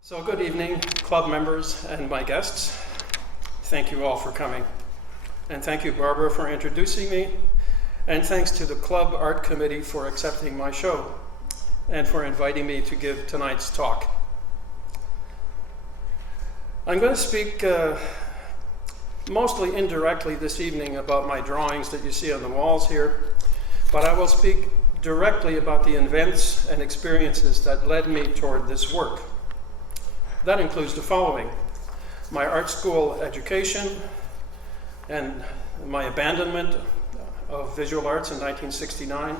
So good evening, club members and my guests. Thank you all for coming. And thank you, Barbara, for introducing me. And thanks to the Club Art Committee for accepting my show and for inviting me to give tonight's talk. I'm going to speak mostly indirectly this evening about my drawings that you see on the walls here, but I will speak directly about the events and experiences that led me toward this work. That includes the following: my art school education and my abandonment of visual arts in 1969,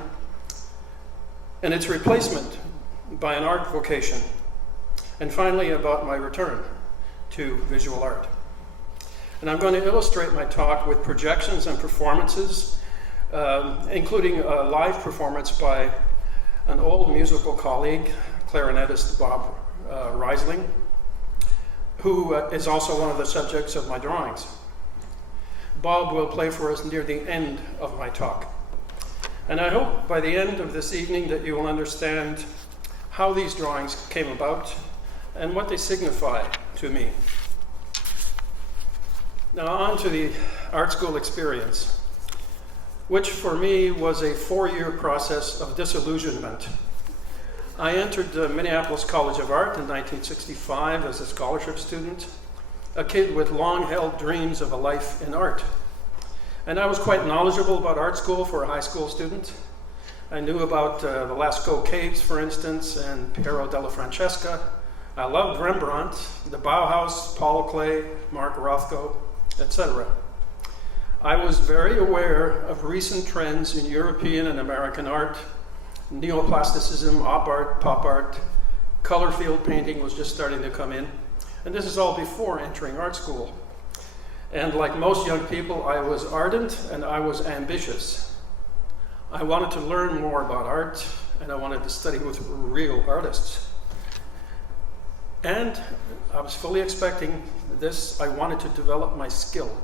and its replacement by an art vocation, and finally about my return to visual art. And I'm going to illustrate my talk with projections and performances, including a live performance by an old musical colleague, clarinetist Bob Riseling, who is also one of the subjects of my drawings. Bob will play for us near the end of my talk. And I hope by the end of this evening that you will understand how these drawings came about and what they signify to me. Now on to the art school experience, which for me was a 4-year process of disillusionment. I entered the Minneapolis College of Art in 1965 as a scholarship student, a kid with long-held dreams of a life in art. And I was quite knowledgeable about art school for a high school student. I knew about the Lascaux Caves, for instance, and Piero della Francesca. I loved Rembrandt, the Bauhaus, Paul Klee, Mark Rothko, etc. I was very aware of recent trends in European and American art. Neoplasticism, op art, pop art, color field painting was just starting to come in. And this is all before entering art school. And like most young people, I was ardent and I was ambitious. I wanted to learn more about art, and I wanted to study with real artists. And I was fully expecting this. I wanted to develop my skill.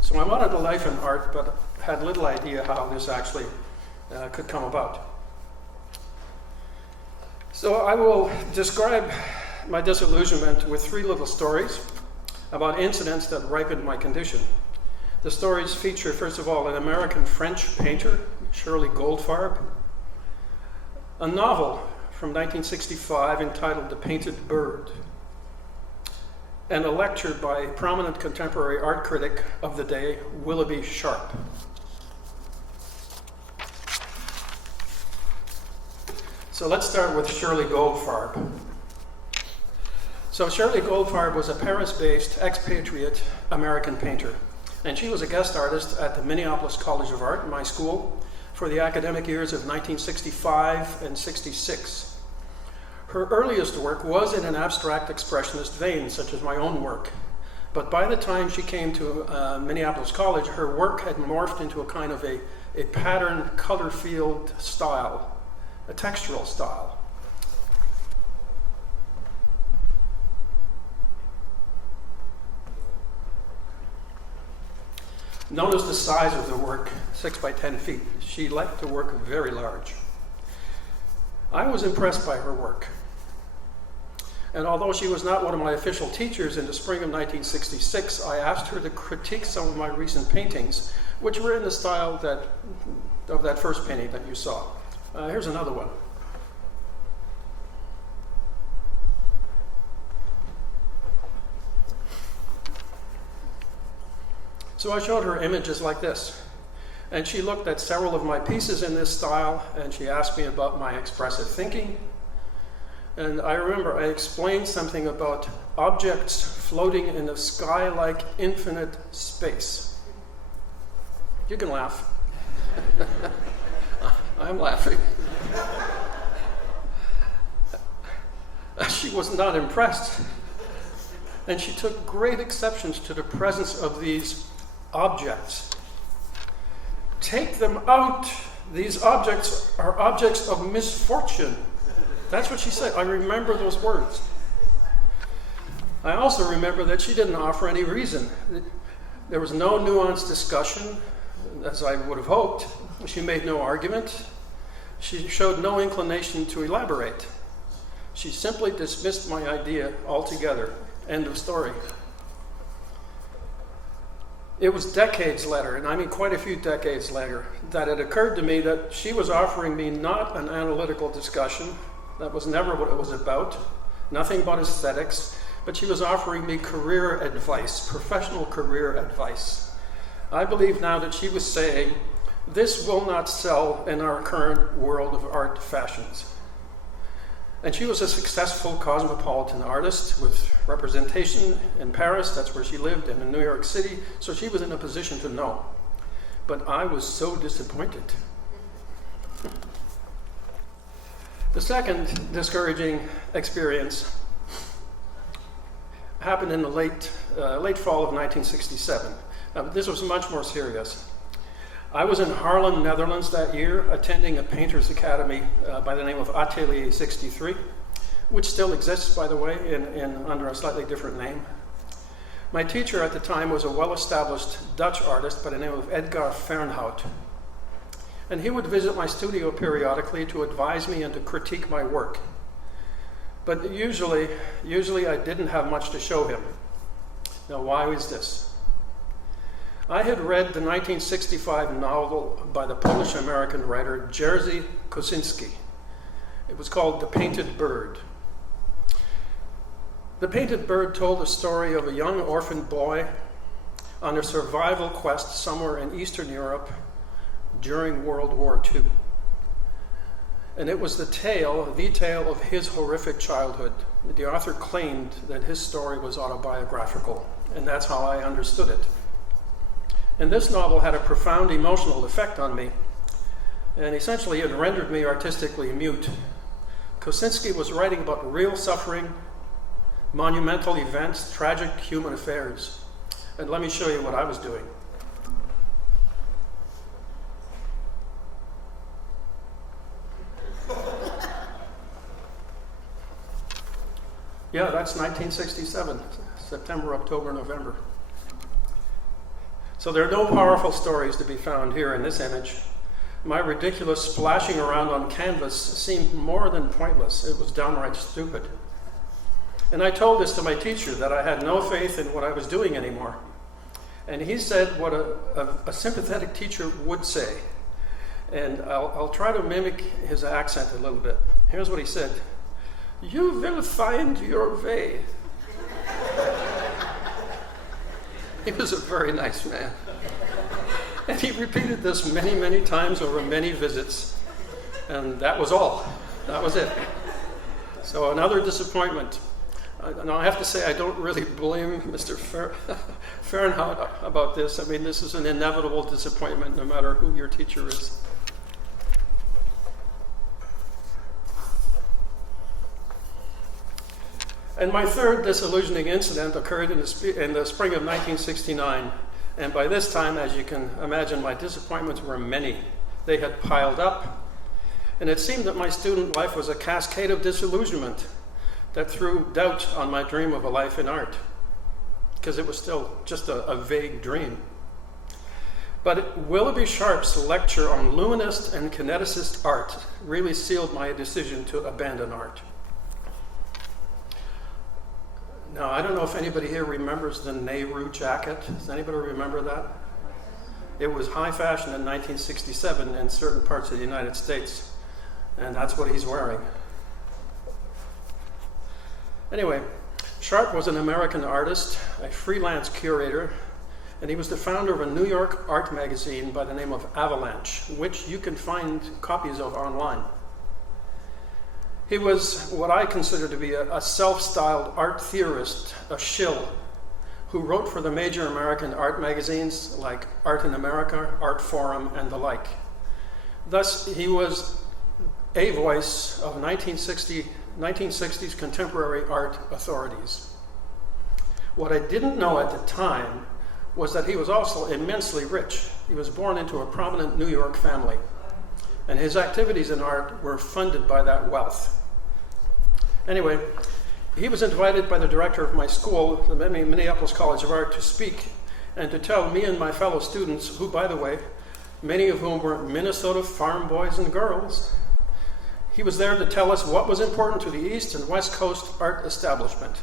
So I wanted a life in art, but had little idea how this actually could come about. So I will describe my disillusionment with 3 little stories about incidents that ripened my condition. The stories feature, first of all, an American-French painter, Shirley Goldfarb, a novel from 1965 entitled The Painted Bird, and a lecture by a prominent contemporary art critic of the day, Willoughby Sharp. So let's start with Shirley Goldfarb. So Shirley Goldfarb was a Paris-based expatriate American painter, and she was a guest artist at the Minneapolis College of Art, my school, for the academic years of 1965 and 66. Her earliest work was in an abstract expressionist vein, such as my own work. But by the time she came to Minneapolis College, her work had morphed into a kind of a patterned color field style, a textural style. Notice the size of the work, 6 by 10 feet. She liked to work very large. I was impressed by her work. And although she was not one of my official teachers, in the spring of 1966, I asked her to critique some of my recent paintings, which were in the style of that first painting that you saw. Here's another one. So I showed her images like this, and she looked at several of my pieces in this style, and she asked me about my expressive thinking. And I remember I explained something about objects floating in a sky-like infinite space. You can laugh. I'm laughing. She was not impressed, and she took great exceptions to the presence of these objects. Take them out. These objects are objects of misfortune. That's what she said. I remember those words. I also remember that she didn't offer any reason. There was no nuanced discussion, as I would have hoped. She made no argument. She showed no inclination to elaborate. She simply dismissed my idea altogether. End of story. It was decades later, and I mean quite a few decades later, that it occurred to me that she was offering me not an analytical discussion. That was never what it was about. Nothing about aesthetics. But she was offering me career advice, professional career advice. I believe now that she was saying, this will not sell in our current world of art fashions. And she was a successful cosmopolitan artist with representation in Paris, that's where she lived, and in New York City, so she was in a position to know. But I was so disappointed. The second discouraging experience happened in the late fall of 1967. Now, this was much more serious. I was in Haarlem, Netherlands that year, attending a painter's academy by the name of Atelier 63, which still exists, by the way, under a slightly different name. My teacher at the time was a well-established Dutch artist by the name of Edgar Fernhout. And he would visit my studio periodically to advise me and to critique my work. But usually I didn't have much to show him. Now, why was this? I had read the 1965 novel by the Polish-American writer Jerzy Kosinski. It was called The Painted Bird. The Painted Bird told the story of a young orphan boy on a survival quest somewhere in Eastern Europe during World War II. And it was the tale of his horrific childhood. The author claimed that his story was autobiographical, and that's how I understood it. And this novel had a profound emotional effect on me, and essentially it rendered me artistically mute. Kosinski was writing about real suffering, monumental events, tragic human affairs. And let me show you what I was doing. Yeah, that's 1967, September, October, November. So there are no powerful stories to be found here in this image. My ridiculous splashing around on canvas seemed more than pointless. It was downright stupid. And I told this to my teacher, that I had no faith in what I was doing anymore. And he said what a sympathetic teacher would say. And I'll try to mimic his accent a little bit. Here's what he said. You will find your way. He was a very nice man. And he repeated this many, many times over many visits. And that was all. That was it. So another disappointment. Now I have to say I don't really blame Mr. Fernhout about this. I mean, this is an inevitable disappointment no matter who your teacher is. And my third disillusioning incident occurred in the spring of 1969. And by this time, as you can imagine, my disappointments were many. They had piled up. And it seemed that my student life was a cascade of disillusionment that threw doubt on my dream of a life in art, because it was still just a vague dream. But Willoughby Sharp's lecture on luminist and kineticist art really sealed my decision to abandon art. Now, I don't know if anybody here remembers the Nehru jacket. Does anybody remember that? It was high fashion in 1967 in certain parts of the United States, and that's what he's wearing. Anyway, Sharp was an American artist, a freelance curator, and he was the founder of a New York art magazine by the name of Avalanche, which you can find copies of online. He was what I consider to be a self-styled art theorist, a shill, who wrote for the major American art magazines like Art in America, Art Forum, and the like. Thus, he was a voice of 1960s contemporary art authorities. What I didn't know at the time was that he was also immensely rich. He was born into a prominent New York family, and his activities in art were funded by that wealth. Anyway, he was invited by the director of my school, the Minneapolis College of Art, to speak and to tell me and my fellow students, who, by the way, many of whom were Minnesota farm boys and girls, He was there to tell us what was important to the East and West Coast art establishment.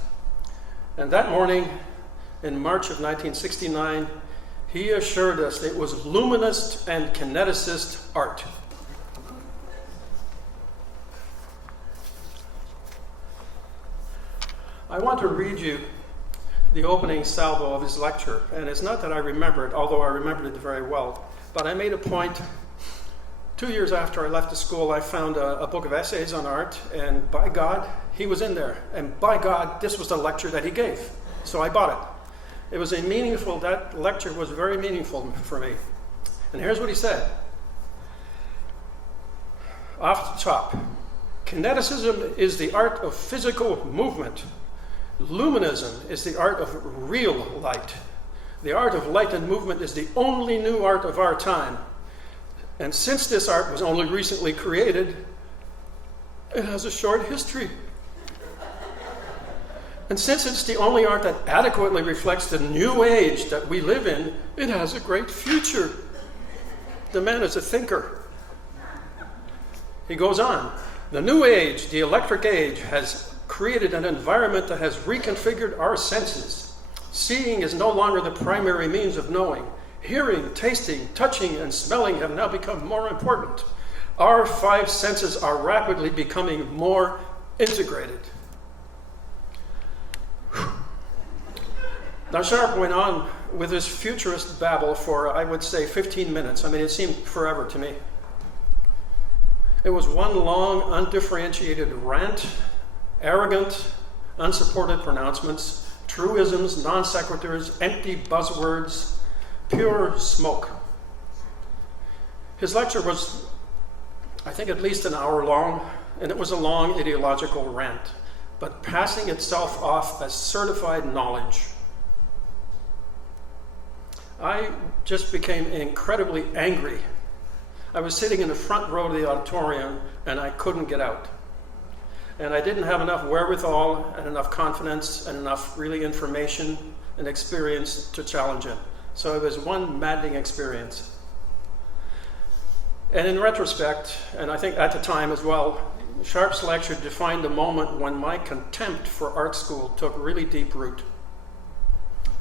And that morning, in March of 1969, he assured us it was luminist and kineticist art. I want to read you the opening salvo of his lecture, and it's not that I remember it, although I remembered it very well, but I made a point. 2 years after I left the school, I found a book of essays on art, and by God, he was in there. And by God, this was the lecture that he gave. So I bought it. It was that lecture was very meaningful for me. And here's what he said. Off the top, kineticism is the art of physical movement. Luminism is the art of real light. The art of light and movement is the only new art of our time. And since this art was only recently created, it has a short history. And since it's the only art that adequately reflects the new age that we live in, it has a great future. The man is a thinker. He goes on. The new age, the electric age, has created an environment that has reconfigured our senses. Seeing is no longer the primary means of knowing. Hearing, tasting, touching, and smelling have now become more important. Our five senses are rapidly becoming more integrated. Now Sharp went on with his futurist babble for, I would say, 15 minutes. I mean, it seemed forever to me. It was one long, undifferentiated rant, arrogant, unsupported pronouncements, truisms, non sequiturs, empty buzzwords, pure smoke. His lecture was, I think, at least an hour long, and it was a long ideological rant, but passing itself off as certified knowledge. I just became incredibly angry. I was sitting in the front row of the auditorium, and I couldn't get out. And I didn't have enough wherewithal and enough confidence and enough really information and experience to challenge him. So it was one maddening experience. And in retrospect, and I think at the time as well, Sharp's lecture defined the moment when my contempt for art school took really deep root.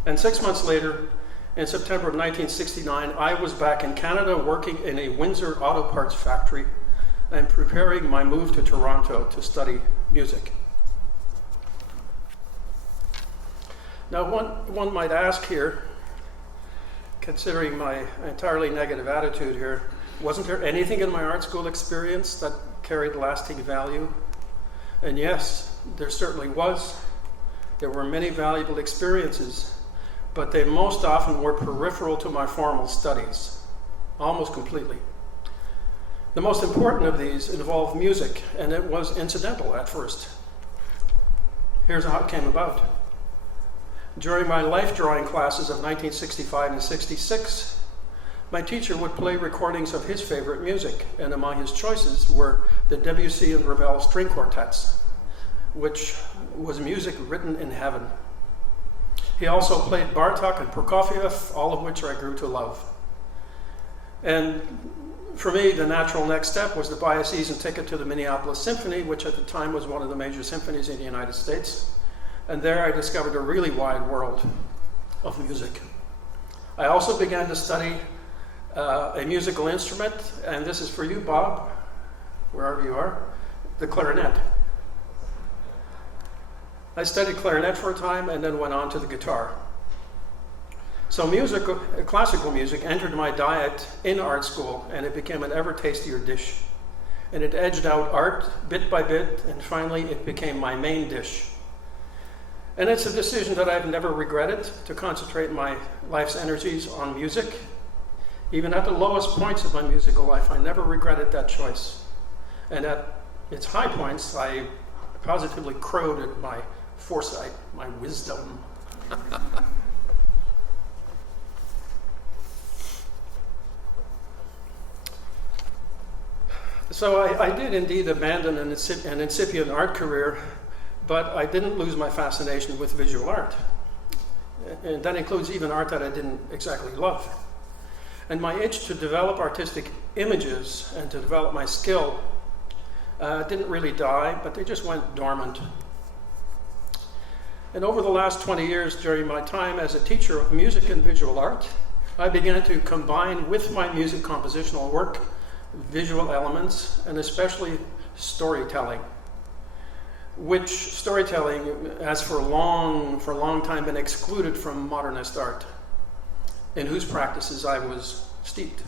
And 6 months later, in September of 1969, I was back in Canada working in a Windsor auto parts factory and preparing my move to Toronto to study music. Now, one might ask here, considering my entirely negative attitude here, wasn't there anything in my art school experience that carried lasting value? And yes, there certainly was. There were many valuable experiences, but they most often were peripheral to my formal studies, almost completely. The most important of these involved music, and it was incidental at first. Here's how it came about. During my life drawing classes of 1965 and 66, my teacher would play recordings of his favorite music, and among his choices were the Debussy and Ravel String Quartets, which was music written in heaven. He also played Bartok and Prokofiev, all of which I grew to love. And for me, the natural next step was to buy a season ticket to the Minneapolis Symphony, which at the time was one of the major symphonies in the United States. And there I discovered a really wide world of music. I also began to study a musical instrument, and this is for you, Bob, wherever you are, the clarinet. I studied clarinet for a time and then went on to the guitar. So classical music entered my diet in art school, and it became an ever tastier dish. And it edged out art bit by bit, and finally it became my main dish. And it's a decision that I've never regretted, to concentrate my life's energies on music. Even at the lowest points of my musical life, I never regretted that choice. And at its high points, I positively crowed at my foresight, my wisdom. So I did indeed abandon an incipient art career, but I didn't lose my fascination with visual art. And that includes even art that I didn't exactly love. And my itch to develop artistic images and to develop my skill didn't really die, but they just went dormant. And over the last 20 years, during my time as a teacher of music and visual art, I began to combine with my music compositional work visual elements, and especially storytelling, which storytelling has for a long time been excluded from modernist art, in whose practices I was steeped.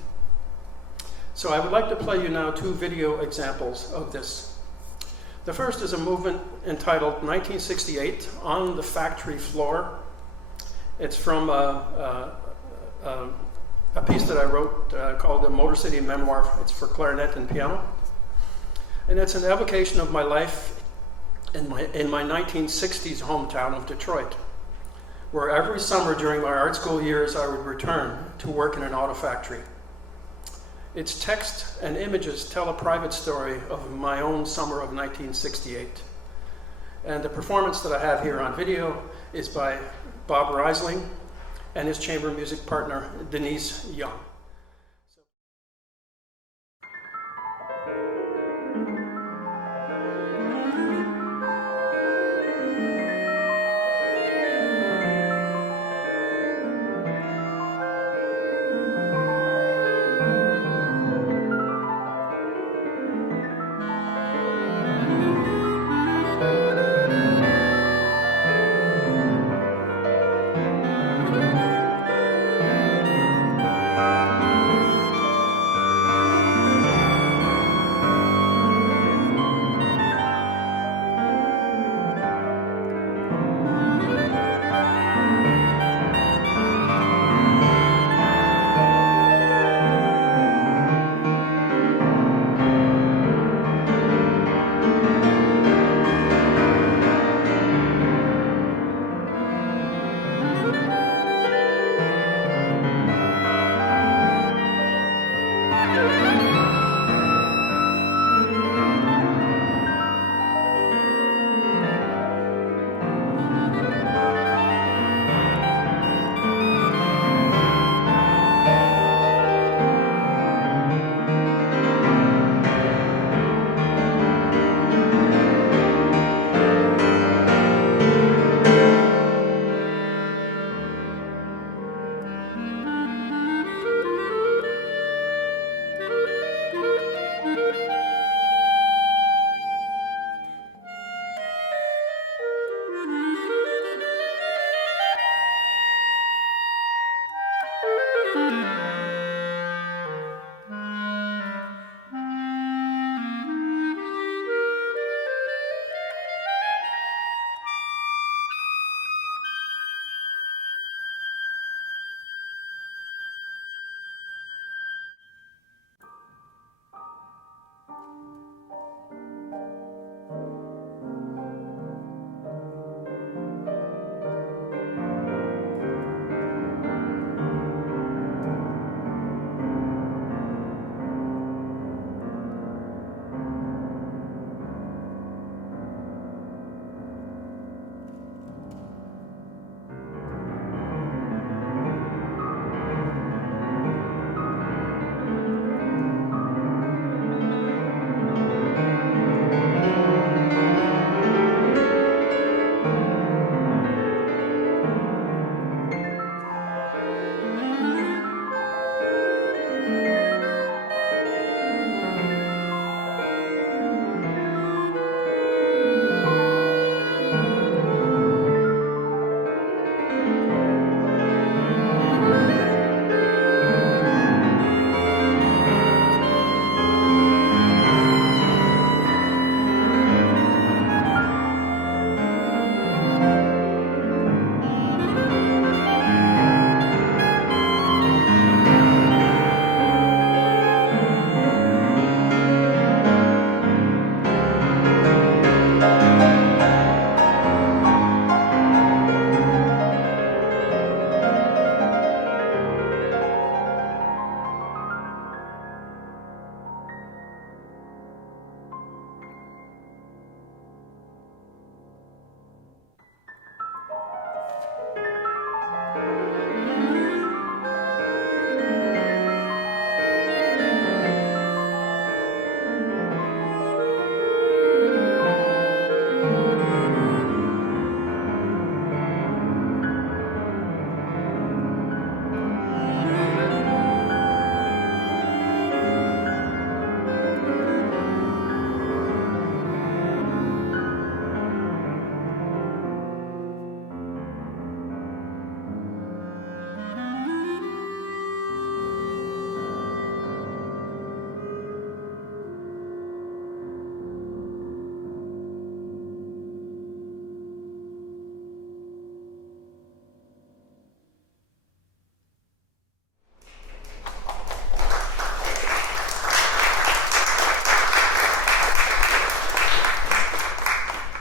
So I would like to play you now 2 video examples of this. The first is a movement entitled 1968, On the Factory Floor. It's from a piece that I wrote called the Motor City Memoir. It's for clarinet and piano. And it's an evocation of my life in my 1960s hometown of Detroit, where every summer during my art school years I would return to work in an auto factory. Its text and images tell a private story of my own summer of 1968. And the performance that I have here on video is by Bob Riseling and his chamber music partner, Denise Jung.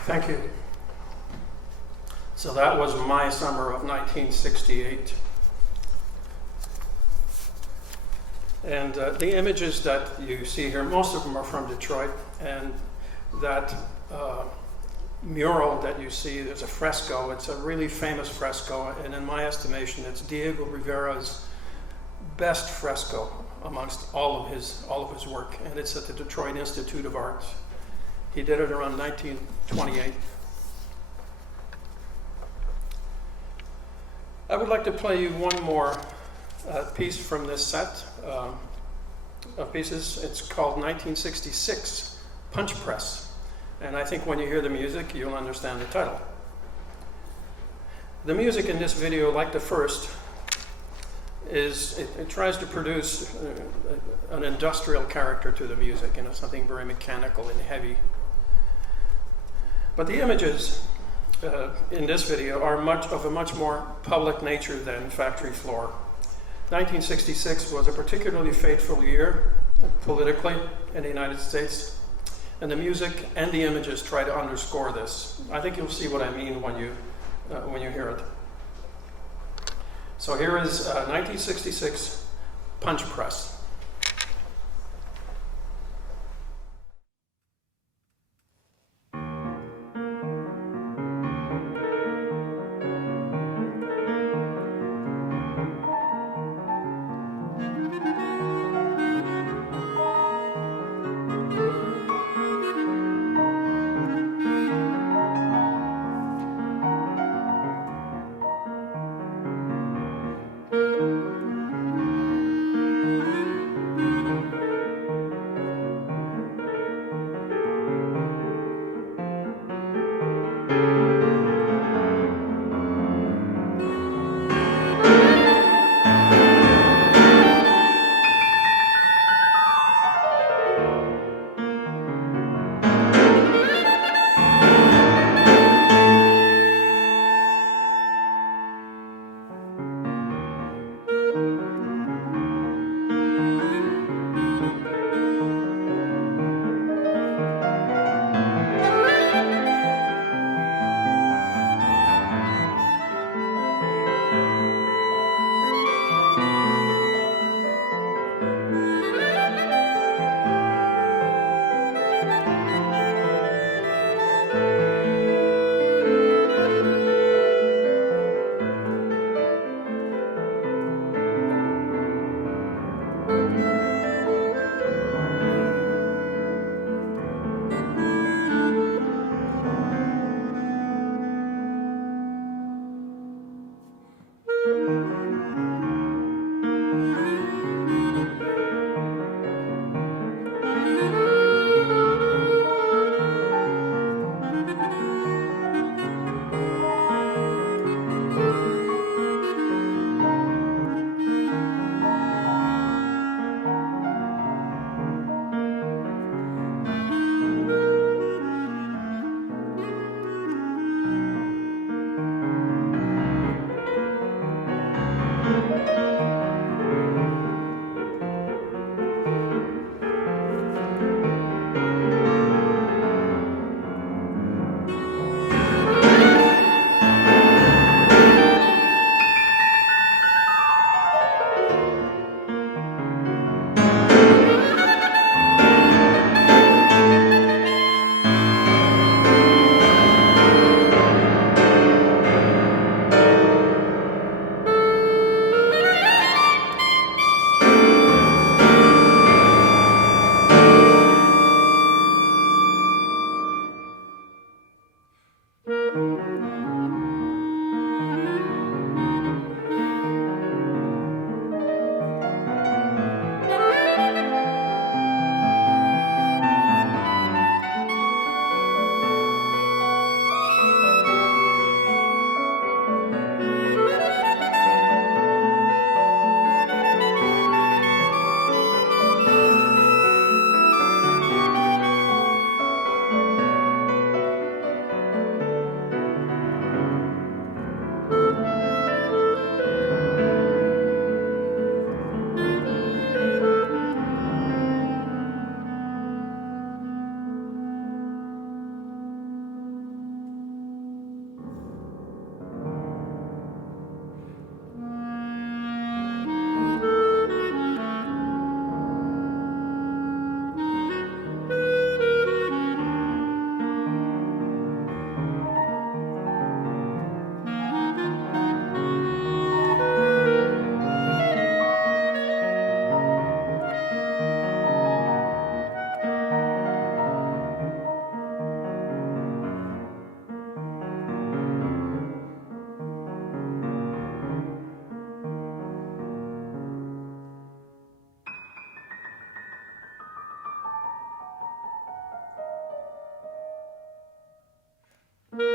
Thank you. So that was my summer of 1968. And the images that you see here, most of them are from Detroit, and that mural that you see, there's a fresco. It's a really famous fresco, and in my estimation, it's Diego Rivera's best fresco amongst all of his work, and it's at the Detroit Institute of Arts. He did it around 1928. I would like to play you one more piece from this set of pieces. It's called 1966 Punch Press. And I think when you hear the music, you'll understand the title. The music in this video, like the first, it tries to produce an industrial character to the music, something very mechanical and heavy. But the images in this video are of a much more public nature than Factory Floor. 1966 was a particularly fateful year politically in the United States. And the music and the images try to underscore this. I think you'll see what I mean when you hear it. So here is 1966 Punch Press.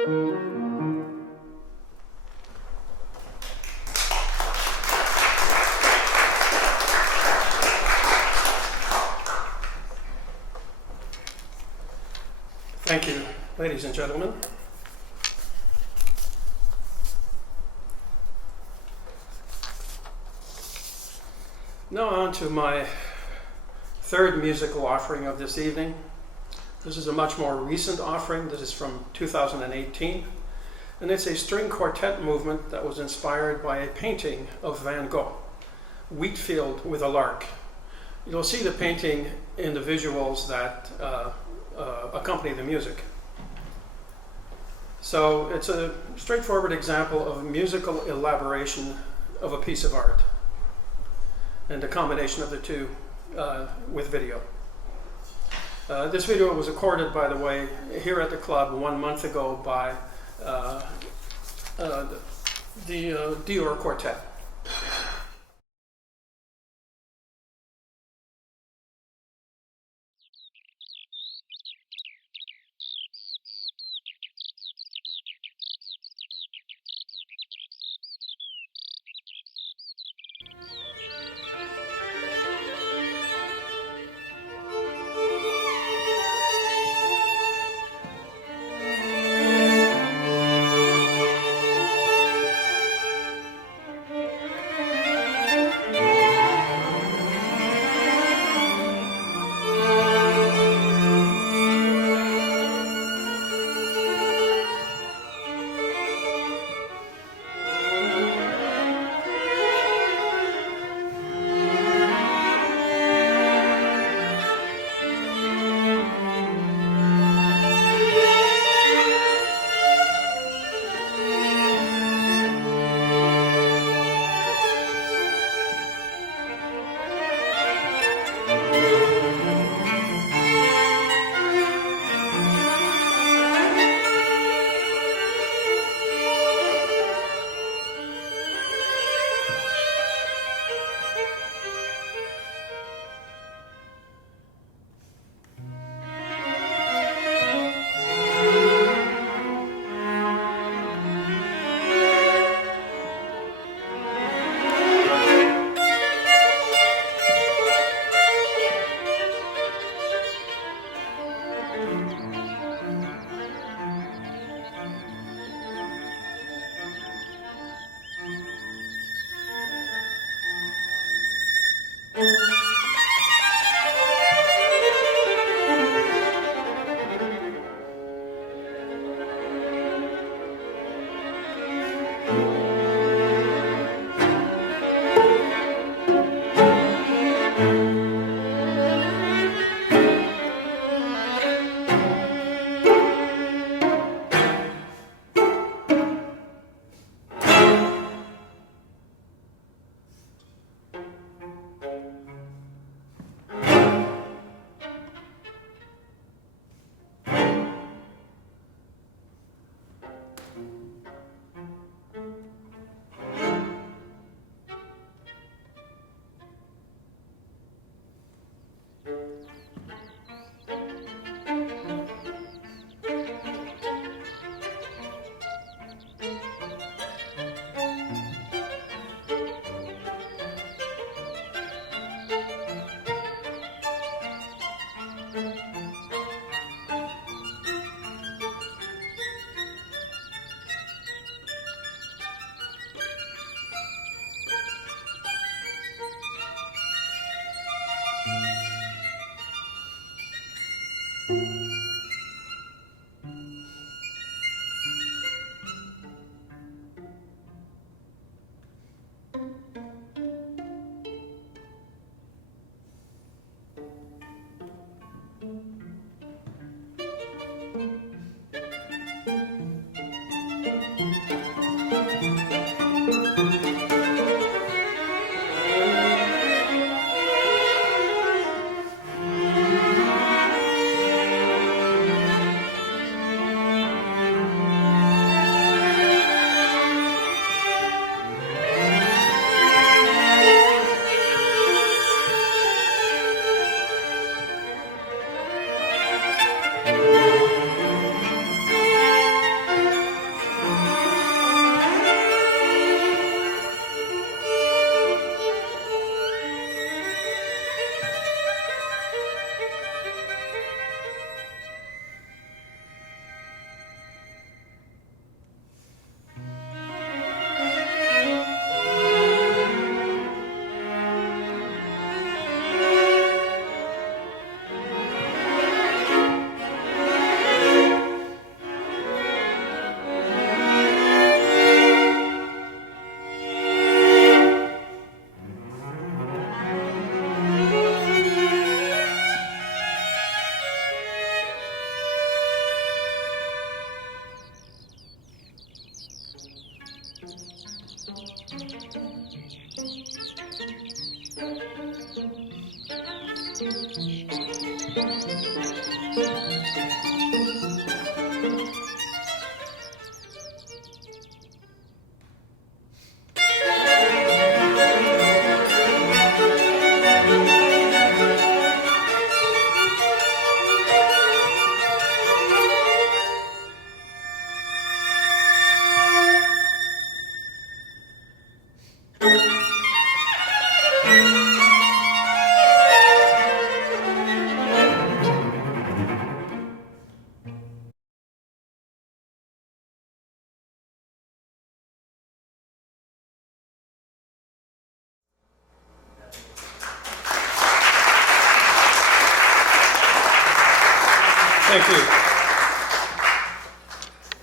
Thank you, ladies and gentlemen. Now on to my third musical offering of this evening. This is a much more recent offering. This is from 2018, and it's a string quartet movement that was inspired by a painting of Van Gogh, Wheatfield with a Lark. You'll see the painting in the visuals that accompany the music. So it's a straightforward example of musical elaboration of a piece of art, and a combination of the two with video. This video was recorded, by the way, here at the club 1 month ago by the Dior Quartet.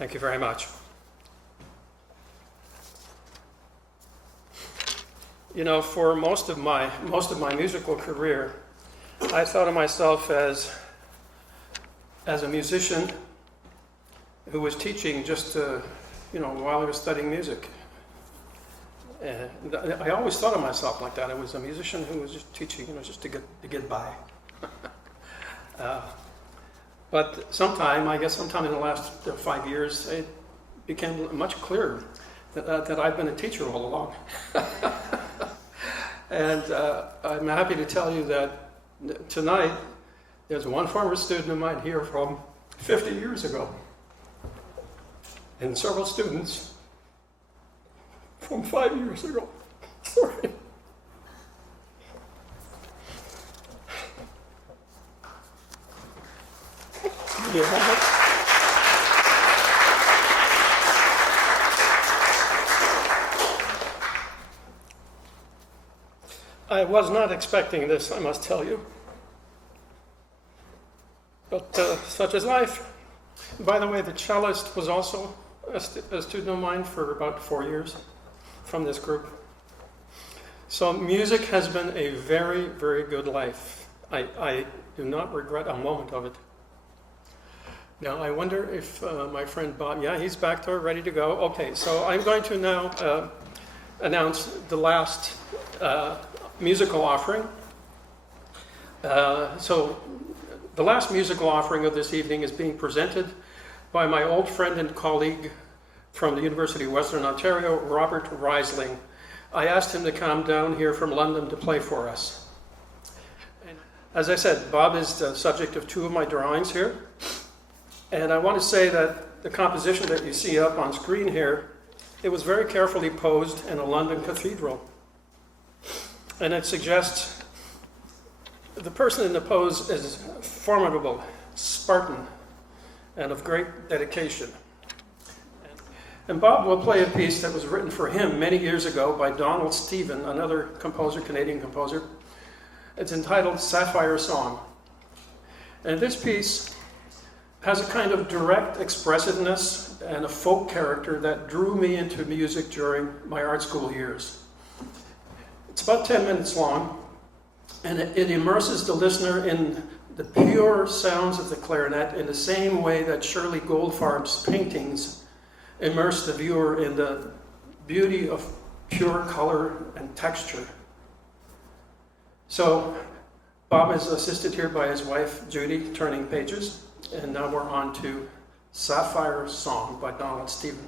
Thank you very much. You know, for most of my musical career, I thought of myself as a musician who was teaching just while I was studying music. And I always thought of myself like that. I was a musician who was just teaching, just to get by. But sometime in the last 5 years, it became much clearer that I've been a teacher all along. And I'm happy to tell you that tonight there's one former student of mine here from 50 years ago, and several students from 5 years ago. Sorry. Yeah. I was not expecting this, I must tell you. But such is life. By the way, the cellist was also a student of mine for about 4 years from this group. So music has been a very, very good life. I do not regret a moment of it. Now, I wonder if my friend Bob, yeah, he's back there ready to go. Okay, so I'm going to now announce the last musical offering. So the last musical offering of this evening is being presented by my old friend and colleague from the University of Western Ontario, Robert Riseling. I asked him to come down here from London to play for us. And as I said, Bob is the subject of 2 of my drawings here. And I want to say that the composition that you see up on screen here, it was very carefully posed in a London cathedral. And it suggests the person in the pose is formidable, Spartan, and of great dedication. And Bob will play a piece that was written for him many years ago by Donald Stephen, another composer, Canadian composer. It's entitled Sapphire Song. And this piece has a kind of direct expressiveness and a folk character that drew me into music during my art school years. It's about 10 minutes long, and it immerses the listener in the pure sounds of the clarinet in the same way that Shirley Goldfarb's paintings immerse the viewer in the beauty of pure color and texture. So Bob is assisted here by his wife, Judy, turning pages. And now we're on to Sapphire Song by Donald Stephen.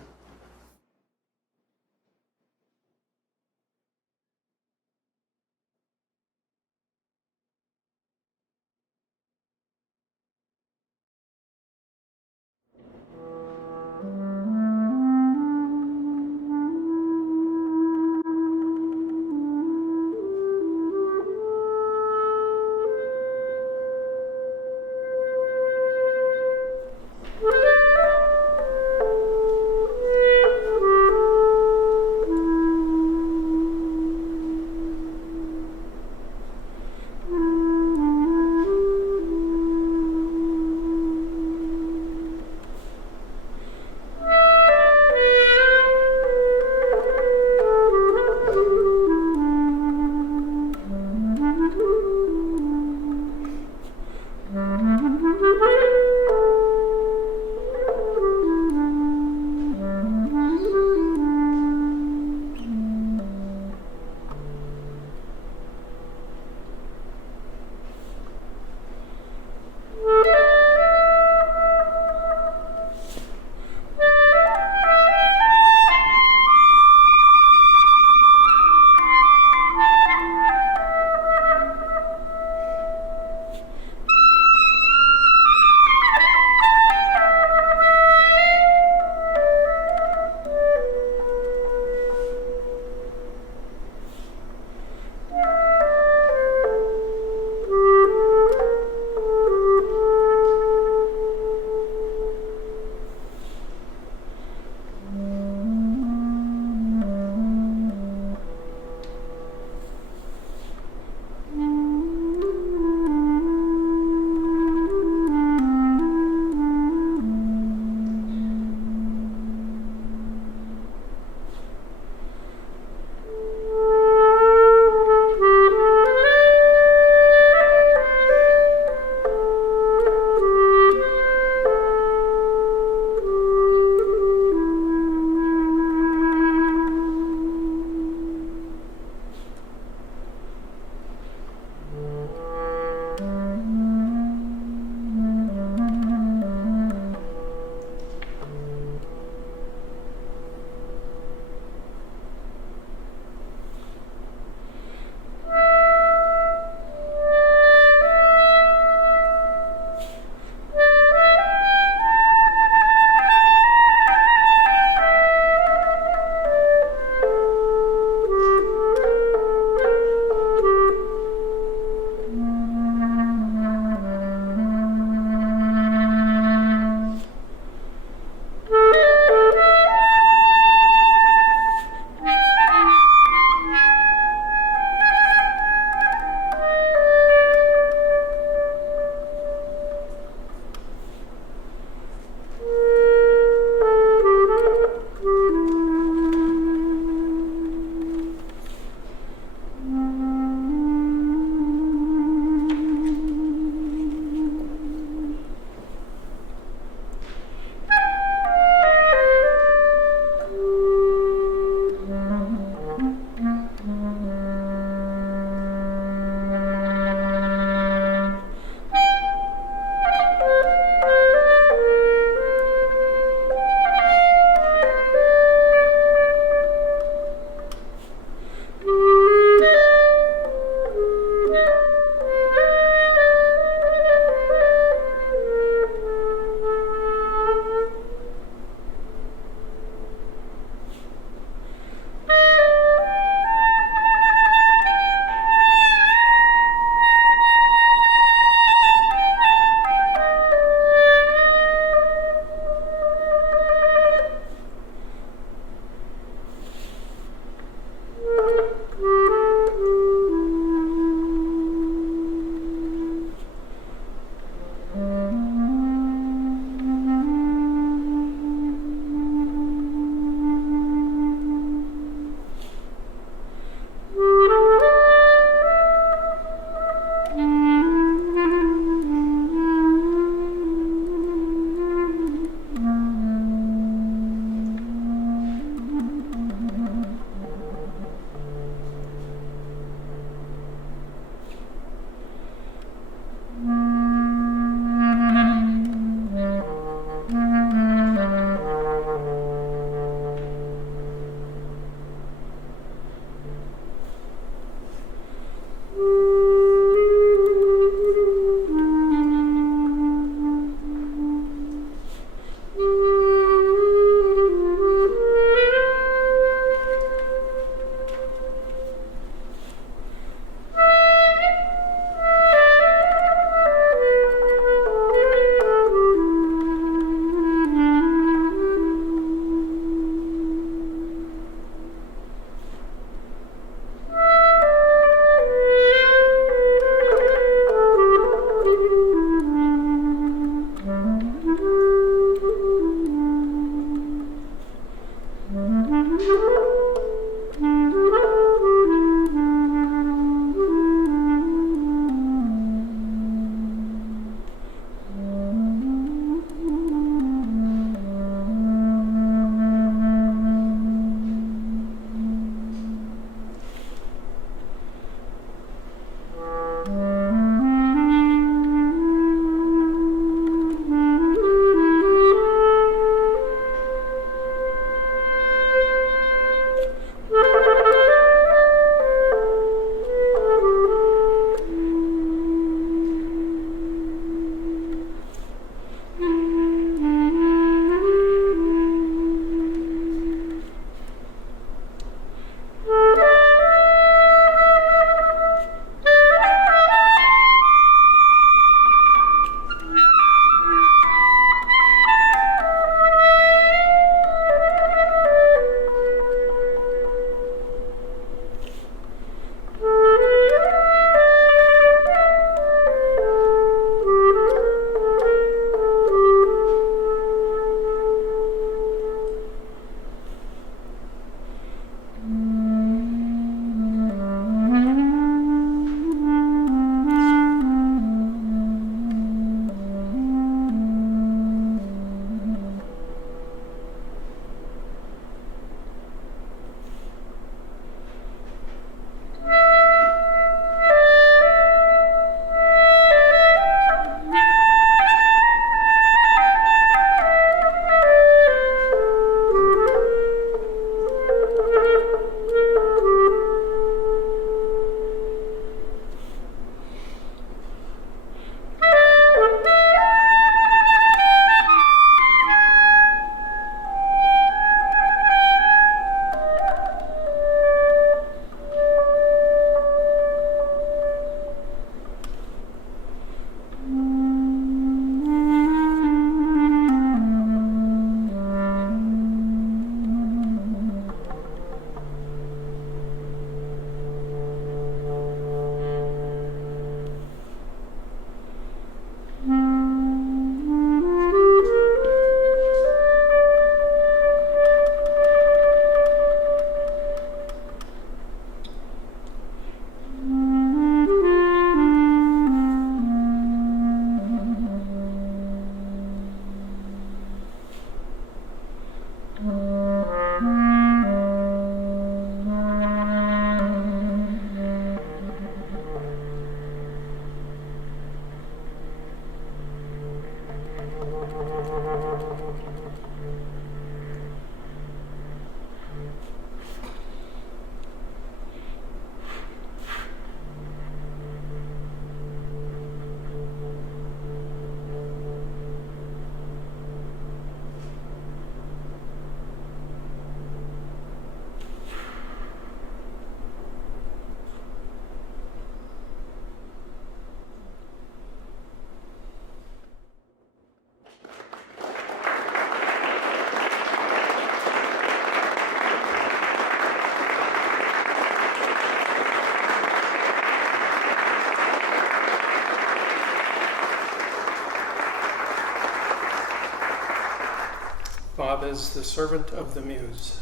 job is the servant of the muse.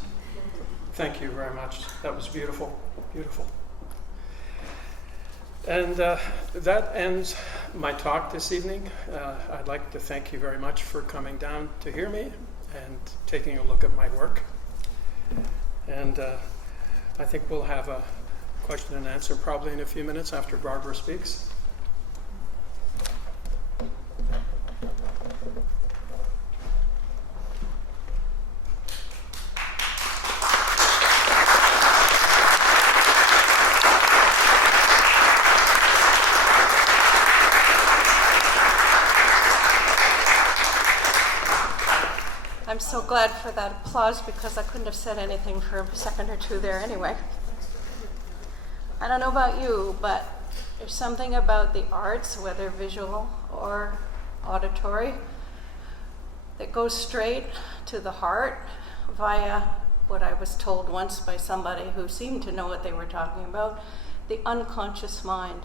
Thank you very much. That was beautiful, beautiful. And that ends my talk this evening. I'd like to thank you very much for coming down to hear me and taking a look at my work. And I think we'll have a question and answer probably in a few minutes after Barbara speaks. I'm so glad for that applause because I couldn't have said anything for a second or two there anyway. I don't know about you, but there's something about the arts, whether visual or auditory, that goes straight to the heart via what I was told once by somebody who seemed to know what they were talking about, the unconscious mind.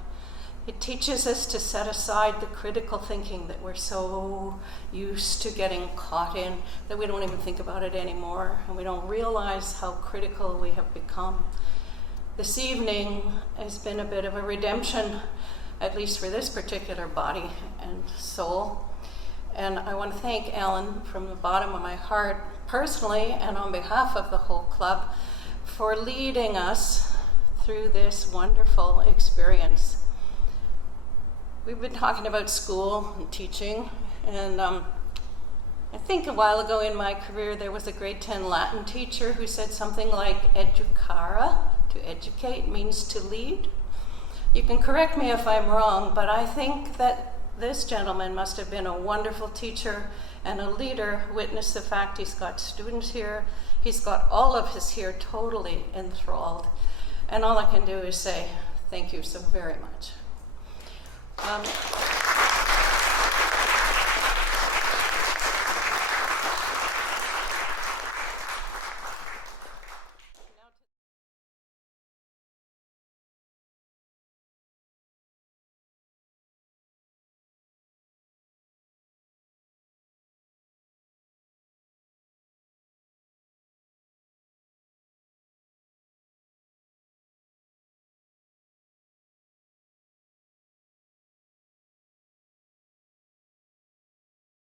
It teaches us to set aside the critical thinking that we're so used to getting caught in that we don't even think about it anymore, and we don't realize how critical we have become. This evening has been a bit of a redemption, at least for this particular body and soul. And I want to thank Alan from the bottom of my heart, personally and on behalf of the whole club, for leading us through this wonderful experience. We've been talking about school and teaching, and I think a while ago in my career there was a grade 10 Latin teacher who said something like educare, to educate, means to lead. You can correct me if I'm wrong, but I think that this gentleman must have been a wonderful teacher and a leader. Witness the fact he's got students here, he's got all of us here totally enthralled. And all I can do is say thank you so very much.